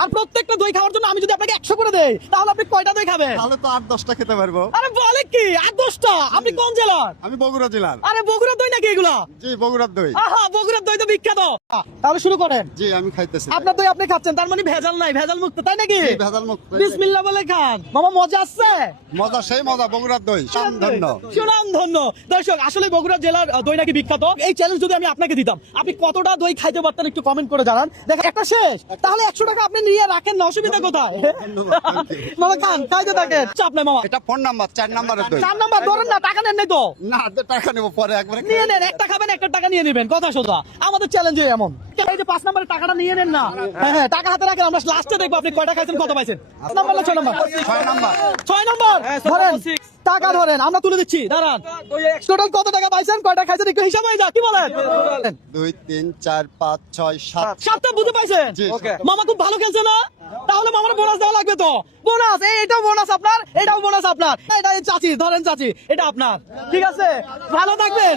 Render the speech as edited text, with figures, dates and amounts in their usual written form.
আর প্রত্যেকটা দই খাওয়ার জন্য আমি যদি আপনাকে 100 করে দেই তাহলে আপনি কয়টা দই খাবেন? তাহলে তো 8-10টা খেতে পারবো। আরে বলে কি 8-10টা? আপনি কোন জেলার? আমি বগুড়া জেলার। আরে বগুড়ার দই নাকি এগুলা? জি, বগুড়ার দই। আহা, বগুড়ার দই তো বিখ্যাত। তাহলে শুরু করেন। জি, আমি খাইতেছি। আপনার দই আপনি খাচ্ছেন, তার মানে ভেজাল নাই, ভেজাল মুক্ত, তাই নাকি? জি, ভেজাল মুক্ত। বিসমিল্লাহ বলে খান। মামা মজা আসছে? মজা, সেই মজা, বগুড়ার দই সুনামধন্য। সুনামধন্য। দর্শক, আসলে বগুড়া জেলার দই নাকি বিখ্যাত। এই চ্যালেঞ্জ যদি আমি আপনাকে দিতাম, আপনি কতটা দই খাইতে পারতেন একটু কমেন্ট করে জানান। দেখেন, একটা শেষ, তাহলে 100 টাকা আপনি নিয়ে রাখেন না, অসুবিধা কোথায়? মামা খান, খাইতে থাকেন, চাপ নাই মামা। এটা ফোন নাম্বার 4 নাম্বারের দই। 4 নাম্বার ধরেন না, টাকা নেন নাই তো? না, টাকা নেব পরে একবারে। নিয়ে নেন, একটা খাবেন, একটা টাকা নিয়ে নেবেন, কথা সোজা। আমাদের চ্যালেঞ্জ এমন। এই যে 5 নাম্বারের টাকাটা নিয়ে নেন না। হ্যাঁ, টাকা হাতে রাখেন, আমরা লাস্টে দেখবো আপনি কয়টা খাইছেন, কত পাইছেন। 5 নাম্বার না 6 নাম্বার? 6 নাম্বার। 6 নাম্বার ধরেন, টাকা ধরেন, আমরা তুলে দিচ্ছি, দাঁড়ান। টোটাল কত টাকা পাইছেন, কয়টা খাইছেন, একটু হিসাব হয়ে যা, কি বলেন? 2 3 4 5 6 7। 7টা বুঝে পাইছেন? জি। মামা খুব ভালো খেলছে না? তাহলে মামার বোনাস দেওয়া লাগবে তো। বোনাস, এটাও বোনাস আপনার, এটাও বোনাস আপনার। এটা চাচি, ধরেন চাচি, এটা আপনার। ঠিক আছে, ভালো থাকবেন।